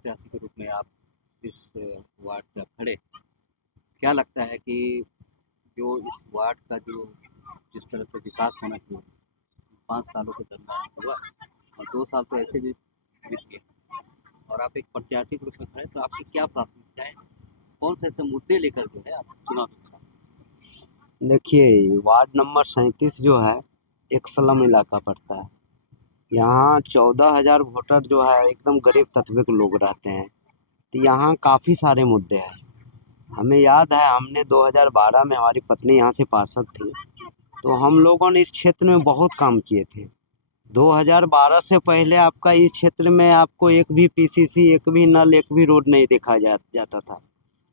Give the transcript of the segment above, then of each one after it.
प्रत्याशी के रूप में आप इस वार्ड में खड़े, क्या लगता है कि जो इस वार्ड का जो जिस तरह से विकास होना चाहिए 5 सालों के दरमियान हुआ और 2 साल तो ऐसे भी बीत गए और आप एक प्रत्याशी के रूप में खड़े, तो आपकी क्या प्राथमिकताएँ, कौन से ऐसे मुद्दे लेकर जो है आप चुनाव लड़ रहे देखिए, वार्ड नंबर 37 जो है एक स्लम इलाका पड़ता है। यहाँ 14,000 वोटर जो है एकदम गरीब तबके के लोग रहते हैं। तो यहाँ काफ़ी सारे मुद्दे हैं। हमें याद है हमने 2012 में हमारी पत्नी यहाँ से पार्षद थी, तो हम लोगों ने इस क्षेत्र में बहुत काम किए थे। 2012 से पहले आपका इस क्षेत्र में आपको एक भी पीसीसी, एक भी नल, एक भी रोड नहीं देखा जाता था।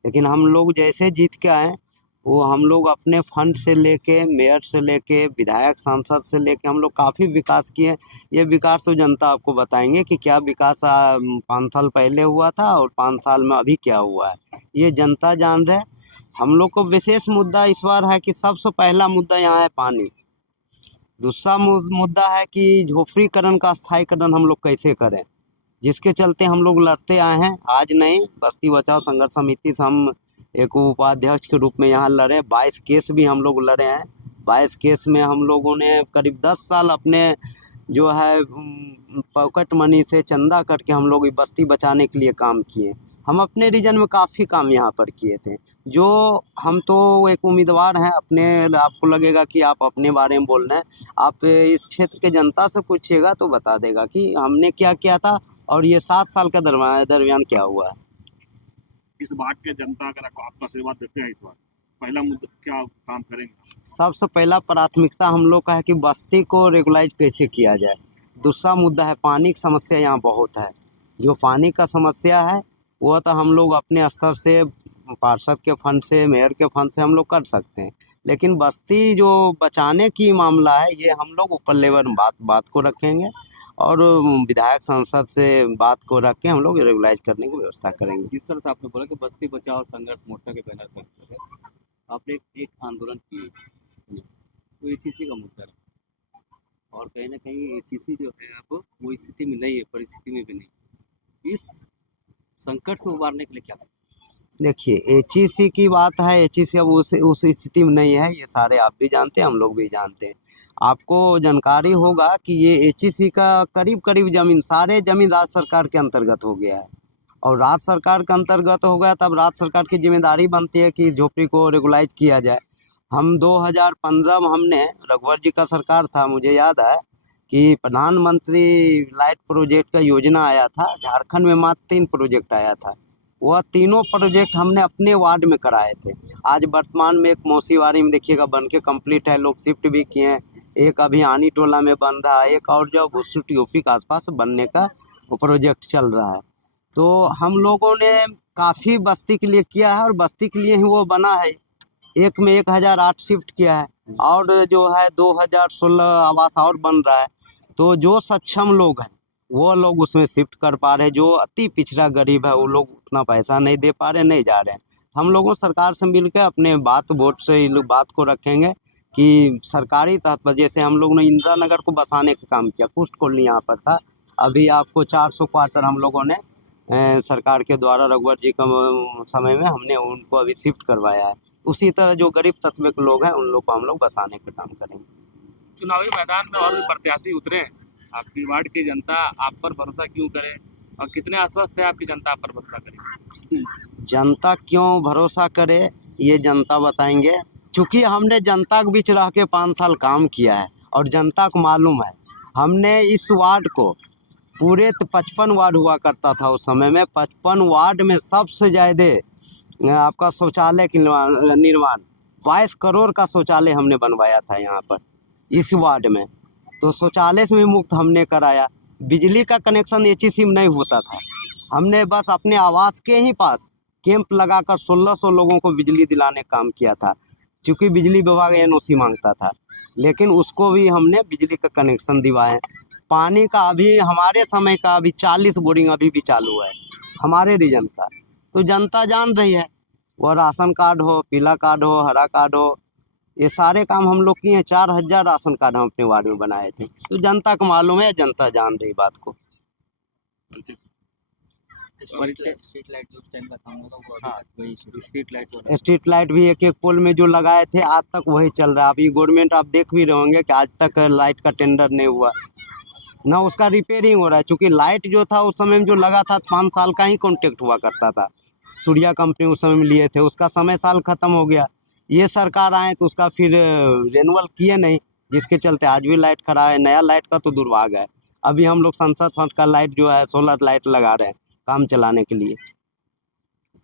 लेकिन हम लोग जैसे जीत के आए, वो हम लोग अपने फंड से लेके, मेयर से लेके, विधायक सांसद से लेके हम लोग काफ़ी विकास किए। ये विकास तो जनता आपको बताएंगे कि क्या विकास 5 साल पहले हुआ था और 5 साल में अभी क्या हुआ है, ये जनता जान रहे। हम लोग को विशेष मुद्दा इस बार है कि सबसे पहला मुद्दा यहाँ है पानी। दूसरा मुद्दा है कि झोपड़ीकरण का स्थायीकरण हम लोग कैसे करें, जिसके चलते हम लोग लड़ते आए हैं। आज नहीं, बस्ती बचाओ संघर्ष समिति से हम एक उपाध्यक्ष के रूप में यहाँ लड़े। 22 केस भी हम लोग लड़े हैं। 22 केस में हम लोगों ने करीब 10 साल अपने जो है पॉकेट मनी से चंदा करके हम लोग ये बस्ती बचाने के लिए काम किए। हम अपने रीजन में काफ़ी काम यहाँ पर किए थे। जो हम तो एक उम्मीदवार हैं अपने, आपको लगेगा कि आप अपने बारे में बोल रहे हैं। आप इस क्षेत्र के जनता से पूछिएगा तो बता देगा कि हमने क्या किया था और ये 7 साल के दरमियान क्या हुआ है। इस वार्ड के जनता अगर आपको आशीर्वाद देते हैं इस बार, पहला मुद्दा क्या काम करेंगे? सबसे पहला प्राथमिकता हम लोग का है कि बस्ती को रेगुलाइज कैसे किया जाए। दूसरा मुद्दा है पानी की समस्या यहाँ बहुत है। जो पानी का समस्या है वो तो हम लोग अपने स्तर से, पार्षद के फंड से, मेयर के फंड से हम लोग कर सकते हैं। लेकिन बस्ती जो बचाने की मामला है, ये हम लोग ऊपर लेवल में बात को रखेंगे और विधायक सांसद से बात को रख के हम लोग रेगुलाइज करने की व्यवस्था करेंगे। हैं? जिस तरह से आपने बोला कि बस्ती बचाओ संघर्ष मोर्चा के बैनर पर जो है, आपने एक आंदोलन किए, तो एचईसी का मुद्दा रहा और कहीं न कहीं एचईसी जो है अब वो स्थिति में नहीं है, परिस्थिति में भी नहीं। इस संकट से उबारने के लिए क्या करें? देखिए, एचईसी की बात है, एचईसी अब उस स्थिति में नहीं है, ये सारे आप भी जानते हैं, हम लोग भी जानते हैं। आपको जानकारी होगा कि ये एचईसी का करीब ज़मीन, सारे ज़मीन राज्य सरकार के अंतर्गत हो गया है और राज्य सरकार के अंतर्गत हो गया तब राज्य सरकार की जिम्मेदारी बनती है कि इस झोपड़ी को रेगुलाइज किया जाए। हम 2015 में हमने, रघुवर जी का सरकार था, मुझे याद है कि प्रधानमंत्री लाइट प्रोजेक्ट का योजना आया था। झारखंड में मात्र 3 प्रोजेक्ट आया था। वह तीनों प्रोजेक्ट हमने अपने वार्ड में कराए थे। आज वर्तमान में एक मौसीवारी में देखिएगा बन के कंप्लीट है, लोग शिफ्ट भी किए हैं। एक अभी आनी टोला में बन रहा है, एक और जो भुसुट यूपी के आसपास बनने का वो प्रोजेक्ट चल रहा है। तो हम लोगों ने काफ़ी बस्ती के लिए किया है और बस्ती के लिए ही वो बना है। एक में 1008 शिफ्ट किया है और जो है 2016 आवास और बन रहा है। तो जो सक्षम लोग हैं वो लोग उसमें शिफ्ट कर पा रहे हैं, जो अति पिछड़ा गरीब है वो लोग उतना पैसा नहीं दे पा रहे, नहीं जा रहे हैं। हम लोगों सरकार से मिलकर अपने बात वोट से ये लोग बात को रखेंगे कि सरकारी तहत पर, जैसे हम लोग ने इंदिरा नगर को बसाने का काम किया, कुष्ठ कॉलोनी यहाँ पर था, अभी आपको 400 क्वार्टर हम लोगों ने सरकार के द्वारा रघुवर जी का समय में हमने उनको अभी शिफ्ट करवाया है। उसी तरह जो गरीब तबके के लोग हैं उन लोग को हम लोग बसाने का काम करेंगे। चुनावी मैदान में और भी प्रत्याशी उतरे, आपकी वार्ड की जनता आप पर भरोसा क्यों करे और कितने आश्वस्त है आपकी जनता आप पर भरोसा करे? जनता क्यों भरोसा करे ये जनता बताएंगे, क्योंकि हमने जनता के बीच रह के 5 साल काम किया है और जनता को मालूम है। हमने इस वार्ड को पूरे 55 वार्ड हुआ करता था उस समय में, 55 वार्ड में सबसे ज़्यादा आपका शौचालय के निर्माण 22 करोड़ का शौचालय हमने बनवाया था यहाँ पर इस वार्ड में। तो शौचालय से भी मुक्त हमने कराया। बिजली का कनेक्शन एचईसी में नहीं होता था, हमने बस अपने आवास के ही पास कैंप लगाकर 1600 लोगों को बिजली दिलाने का काम किया था। चूँकि बिजली विभाग एनओसी मांगता था, लेकिन उसको भी हमने बिजली का कनेक्शन दिवाए। पानी का अभी हमारे समय का अभी 40 बोरिंग अभी भी चालू है हमारे रीजन का। तो जनता जान रही है, वो राशन कार्ड हो, पीला कार्ड हो, हरा कार्ड हो, ये सारे काम हम लोग किए हैं। 4000 राशन कार्ड हम अपने वार्ड में बनाए थे। तो जनता को मालूम है, जनता जान रही बात को। स्ट्रीट लाइट जो उस टाइम का काम होगा वो अभी तक वही स्ट्रीट लाइट हो रहा स्ट्रीट लाइट भी एक एक पोल में जो लगाए थे आज तक वही चल रहा है। अभी गवर्नमेंट आप देख भी रहे होंगे कि आज तक लाइट का टेंडर नहीं हुआ ना उसका रिपेयरिंग हो रहा है, क्योंकि लाइट जो था उस समय में जो लगा था 5 साल का ही कॉन्ट्रैक्ट हुआ करता था। सूर्या कंपनी उस समय में लिए थे, उसका समय साल ख़त्म हो गया। ये सरकार आए तो उसका फिर रेनुअल किए नहीं, जिसके चलते आज भी लाइट खड़ा है। नया लाइट का तो दुर्भाग है। अभी हम लोग संसद फंड का लाइट जो है सोलर लाइट लगा रहे हैं काम चलाने के लिए।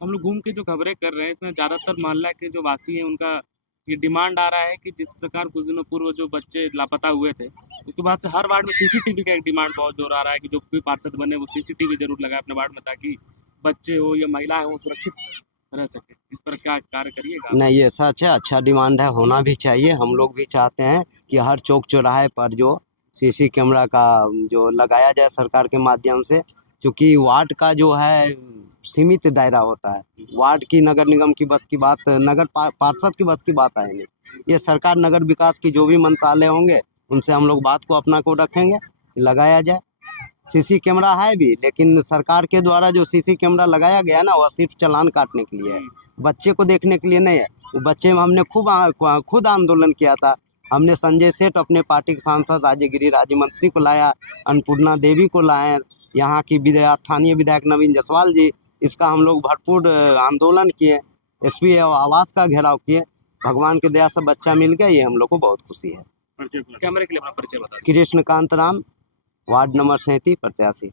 हम लोग घूम के जो खबरें कर रहे हैं इसमें ज़्यादातर मोहल्ला के जो वासी हैं उनका ये डिमांड आ रहा है कि जिस प्रकार कुछ दिनों पूर्व जो बच्चे लापता हुए थे उसके बाद से हर वार्ड में सीसीटीवी का एक डिमांड बहुत जोर आ रहा है कि जो भी पार्षद बने वो सीसीटीवी जरूर लगाए अपने वार्ड में, ताकि बच्चे हो या महिलाएं हो सुरक्षित रह सके। इस पर क्या कार्य करिएगा? नहीं ये सच है, अच्छा डिमांड है, होना भी चाहिए। हम लोग भी चाहते हैं कि हर चौक चौराहे पर जो सीसी कैमरा का जो लगाया जाए सरकार के माध्यम से, क्योंकि वार्ड का जो है सीमित दायरा होता है। वार्ड की नगर निगम की बस की बात, नगर पार्षद की बस की बात है नहीं। ये सरकार नगर विकास की जो भी मंत्रालय होंगे उनसे हम लोग बात को अपना को रखेंगे, लगाया जाए। सीसी कैमरा है भी, लेकिन सरकार के द्वारा जो सीसी कैमरा लगाया गया है ना वह सिर्फ चालान काटने के लिए है, बच्चे को देखने के लिए नहीं है। वो बच्चे में हमने खुद आंदोलन किया था। हमने संजय सेठ अपने पार्टी के सांसद, राजगिरी राज्य मंत्री को लाया, अन्नपूर्णा देवी को लाए, यहाँ की स्थानीय विधायक नवीन जायसवाल जी, इसका हम लोग भरपूर आंदोलन किए, एसपी आवास का घेराव किए। भगवान की दया से बच्चा मिल गया, ये हम लोग को बहुत खुशी है। कैमरे के लिए अपना परिचय बता दीजिए। कृष्णकांत राम, वार्ड नंबर 37 प्रत्याशी।